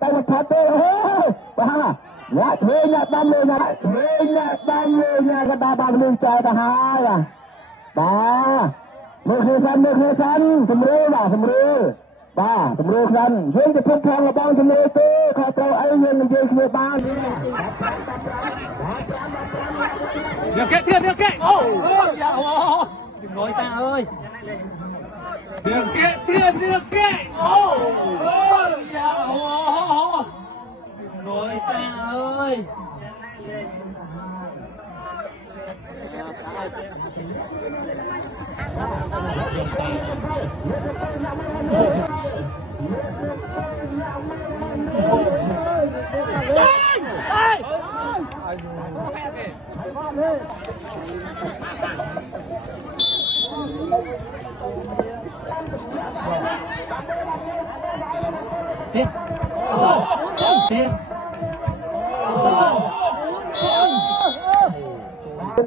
tay một phát tê ba nhát thuê nhát đâm lên nhát thuê nhát đâm lên nhát cái ta bằng đường chạy ta hai à ba nước hơi xanh sầm rư ba sầm rư xanh hướngจะพุ่งทางระบองสมรูตัวขอตัวไอ้เงินมันเยอะขึ้นบ้านđược kệ ô dạ đừng nói ta ơi được kệ ô dạ đừng nói ta ơi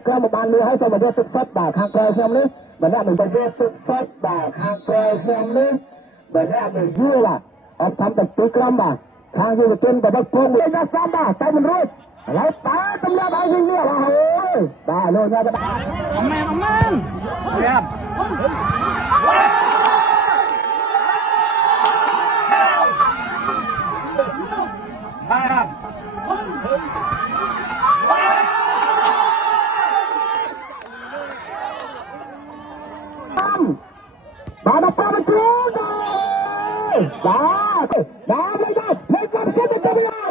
ก็มาบ้านเรือให้สมเด็จตึกซัดบ่าข้างแกเชื่อมนี้แบบนี้มันจะเรียกตึกซัดบ่าข้างแกเชื่อมนี้แบบนี้มันยืดล่ะเอาทำแต่ตึกกรำบ่าข้างยืดจนแต่บักพงเลยนะซ้ำบ่าใจมันรู้แล้วตาตำรวจเอาจริงเนี่ยว่าเฮ้ยได้เลยนะได้แม่เรียบบ้าบ้ามันจูดเลยบ้าไม่ได้ไม่จับเส้นไม่จับไม่ได้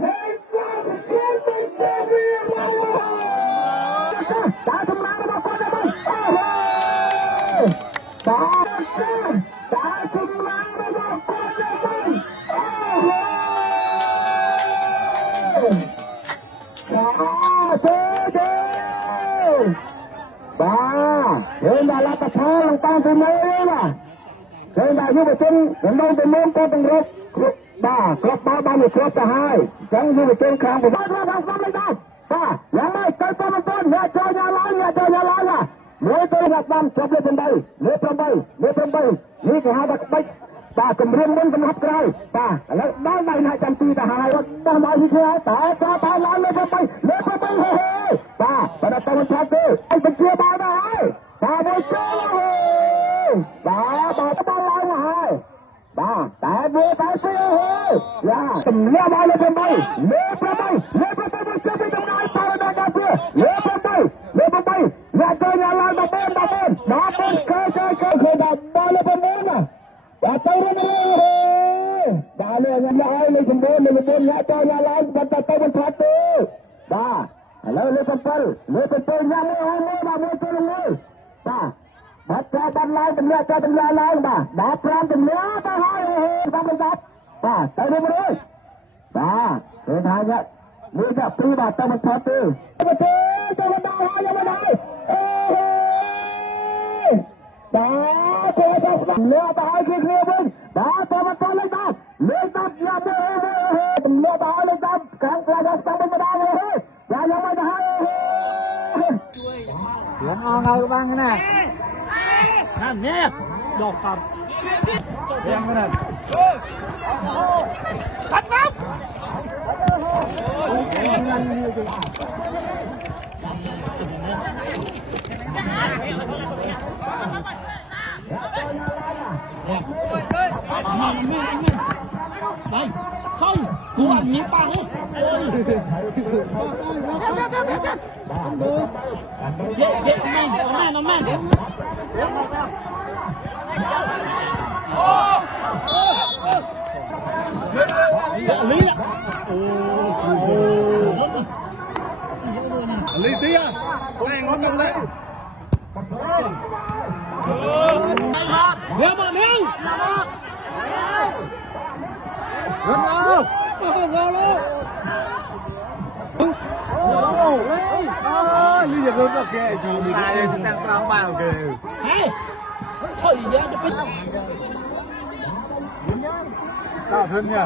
ไม่จับเส้นไม่จับไม่ได้ตาทำงานมาคนเดียวโอ้โหตาทำงานมาคนเดียวโอ้โหเจ๊บ้าเห็นดาราตะพาลงตามไปไหมล่ะเห็นดายุบจนเห็นน้องเป็นน้องก็ต้องรบบ้าครบบ้านอยู่ครบจะหายจังยุบจนครางผมบ้าทำไม่ได้บ้ายังไม่เคยต้นเนี่ยเจอยาล้างอ่ะเมื่อตัวหลักดำจบเลยเป็นใบเมื่อเป็นใบนี่ก็หาดักใบบ้ากำเรียนมันสำหรับใครบ้าแล้วได้ไหมนายจำปีทหารว่าได้ไหมที่เชื่อแต่ตาล้างเลยเป็นใบเฮ้ยบ้าประดับตะวันชัดเลยไอ้เป็นเชื่อบ้าได้บ้าไม่เชื่อบ้าบ้าล้างหายบ้าแต่บัวแต่เชื่อเฮ้ยย่าสำเนียงมาเลยเป็นใบเลี้ยเป็นใบมันเชื่อไปตรงไหนตาได้กันเพื่อเลี้ยเป็นใบอย่าเจออย่าล้างตะเบนเคยดับบอลเลยเป็นบอลนะอย่าเจอเลยบ้าเลยอย่าให้เลยเป็นบอลอย่าเจออย่าล้างบัตรตะวันชัดเลยบ้าแล้วเลยเป็นอย่าไม่เจอเลยบ้าบัตรตันล้างเป็นเนื้อใจเป็นยาล้างบ้าดาบพรามเป็นเนื้อตาหายบ้าเป็นดับบ้าเจอเลยบ้าเดินทางเนี่ยนี่จะปรีบาตะวันชัดเลยจะมาได้ยังไม่ได้บ้าเจ้าจะเนื้อตายเคลียร์มึงบ้าตัวมันตัวเล็กดับอย่าเนื้อตายเล็กดับกลางจะสั่งไม่ได้เลยยังไม่ได้ยังเอาไงบ้างนะนั่นเนี่ยดอกกับยังไงตัดน้ำđây không cú anh nhíp bao dễ nó mang lý tí à này ngón trong đấy Liêu mà liêu lý được hơn kìa chú đi đây chúng ta đang vào kìa thôi ra cho biết tạo thân nhỉ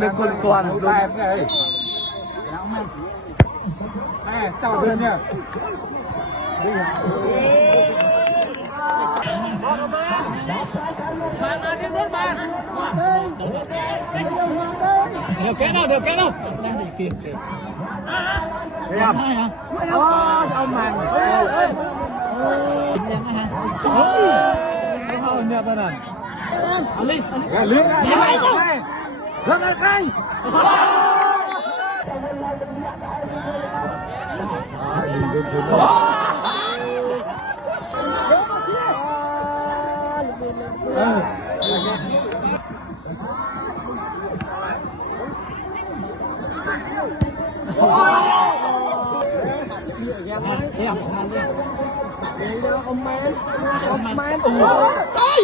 lên quân toàn tay em này chào đơn nha được cái đâu đang bị kìm em ông màn không nhập vào này Ali lưới này rất là cay ông man trời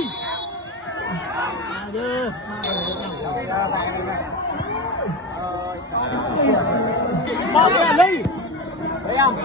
bao nhiêu đi thấy không